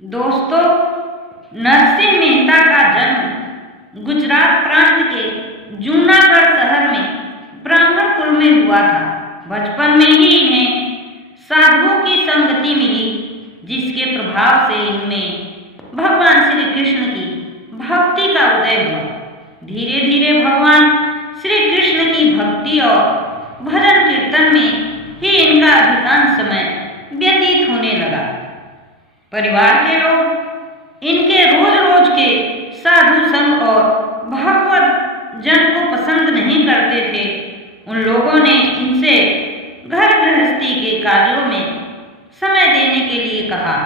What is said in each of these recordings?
दोस्तों, नरसिंह मेहता का जन्म गुजरात प्रांत के जूनागढ़ शहर में ब्राह्मण कुल में हुआ था। बचपन में ही इन्हें साधुओं की संगति मिली, जिसके प्रभाव से इनमें भगवान श्री कृष्ण की भक्ति का उदय हुआ। धीरे धीरे भगवान श्री कृष्ण की भक्ति और भजन कीर्तन में ही इनका अधिकांश समय व्यतीत होने लगा। परिवार के लोग इनके रोज रोज के साधु संग और भागवत जन को पसंद नहीं करते थे। उन लोगों ने इनसे घर गृहस्थी के कार्यों में समय देने के लिए कहा,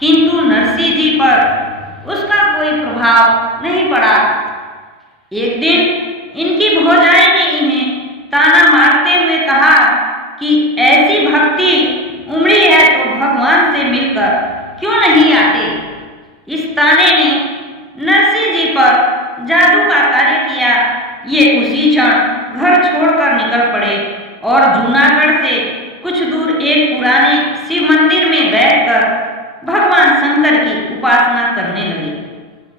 किंतु नरसिंह जी पर उसका कोई प्रभाव नहीं पड़ा। एक दिन इनकी भौजाई ने इन्हें ताना मारते हुए कहा कि ऐसी भक्ति उमड़ी है तो भगवान से मिलकर क्यों नहीं आते। इस ताने ने नरसिंह जी पर जादू का कार्य किया। ये उसी क्षण घर छोड़कर निकल पड़े और जूनागढ़ से कुछ दूर एक पुराने शिव मंदिर में बैठकर भगवान शंकर की उपासना करने लगे।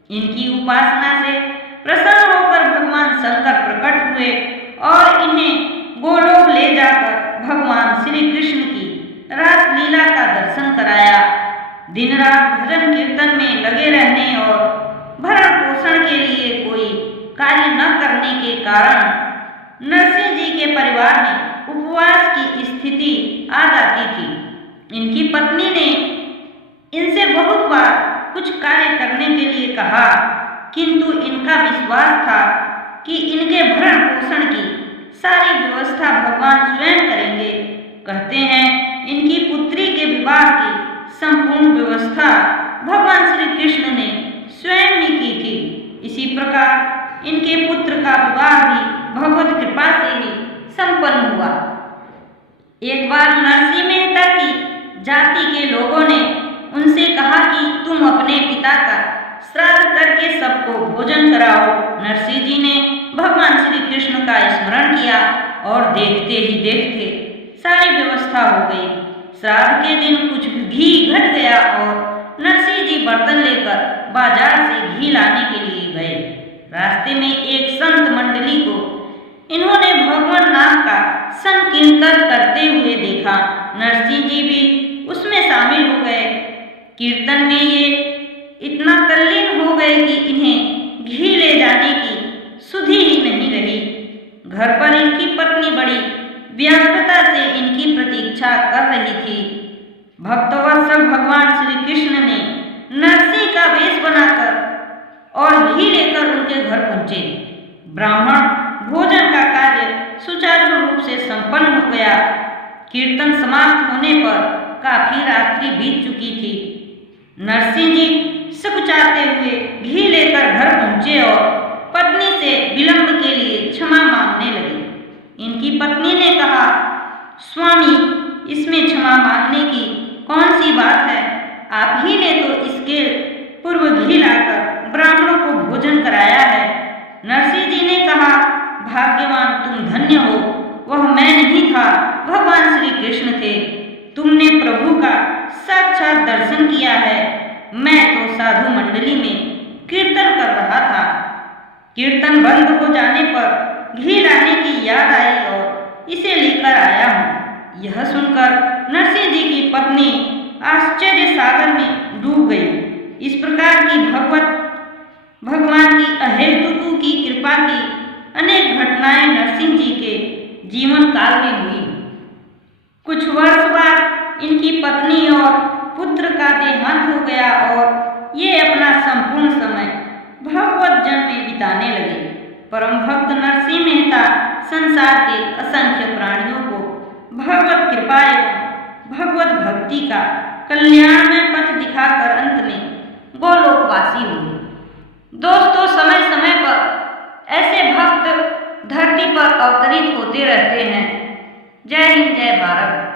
इनकी उपासना से प्रसन्न होकर भगवान शंकर प्रकट हुए और इन्हें गोलोक ले जाकर भगवान श्री कृष्ण की रासलीला का दर्शन कराया। दिन रात भजन कीर्तन में लगे रहने और भरण पोषण के लिए कोई कार्य न करने के कारण नरसिंह जी के परिवार में उपवास की स्थिति आ जाती थी। इनकी पत्नी ने इनसे बहुत बार कुछ कार्य करने के लिए कहा, किंतु इनका विश्वास था कि इनके भरण पोषण की सारी व्यवस्था भगवान स्वयं करेंगे। कहते हैं, इनकी पुत्री के विवाह की संपूर्ण व्यवस्था भगवान श्री कृष्ण ने स्वयं ही की थी। इसी प्रकार इनके पुत्र का विवाह भी भगवत कृपा से ही संपन्न हुआ। एक बार नरसिंह मेहता की जाति के लोगों ने उनसे कहा कि तुम अपने पिता का श्राद्ध करके सबको भोजन कराओ। नरसिंह जी ने भगवान श्री कृष्ण का स्मरण किया और देखते ही देखते सारी व्यवस्था हो गई। श्राद्ध के दिन कुछ घी घट गया और नरसिंह जी बर्तन लेकर बाजार से घी लाने के लिए गए। रास्ते में एक संत मंडली को इन्होंने भगवान नाम का संकीर्तन करते हुए देखा। नरसिंह जी भी उसमें शामिल हो गए। कीर्तन में ये इतना तल्लीन हो गए कि इन्हें घी ले जाने की सुधि ही नहीं रही। घर पर इनकी पत्नी बड़ी व्याकुलता से इनकी प्रतीक्षा कर रही थी। भक्तवत्सल भगवान श्री कृष्ण ने नरसिंह का वेश बनाकर और घी लेकर उनके घर पहुंचे। ब्राह्मण भोजन का कार्य सुचारू रूप से संपन्न हो गया। कीर्तन समाप्त होने पर काफी रात्रि बीत चुकी थी। नरसिंह जी सकुचाते हुए घी लेकर घर पहुंचे और पत्नी से विलंब के लिए क्षमा मांगने लगे। इनकी पत्नी ने कहा, स्वामी, इसमें क्षमा मांगने की कौन सी बात है? आप ही ने तो इसके पूर्व घी लाकर ब्राह्मणों को भोजन कराया है। नरसिंह जी ने कहा, भाग्यवान तुम धन्य हो, वह मैं नहीं था, भगवान श्री कृष्ण थे। तुमने प्रभु का साक्षात दर्शन किया है। मैं तो साधु मंडली में कीर्तन कर रहा था। कीर्तन बंद हो जाने पर घी लाने की याद आई और इसे लेकर आया हूँ। यह सुनकर नरसिंह जी की पत्नी आश्चर्य सागर में डूब गई। इस प्रकार की भगवान की अहेतुकु की कृपा की अनेक घटनाएं नरसिंह जी के जीवन काल में हुई। कुछ वर्ष बाद इनकी पत्नी और पुत्र का देहांत हो गया और ये अपना संपूर्ण समय भगवत जन में बिताने लगे। परम भक्त नरसिंह मेहता संसार के असंख्य प्राणियों को भगवत कृपा एवं भगवत भक्ति का कल्याणमय पथ दिखाकर अंत में गोलोकवासी हुए। दोस्तों, समय समय पर ऐसे भक्त धरती पर अवतरित होते रहते हैं। जय हिंद, जय भारत।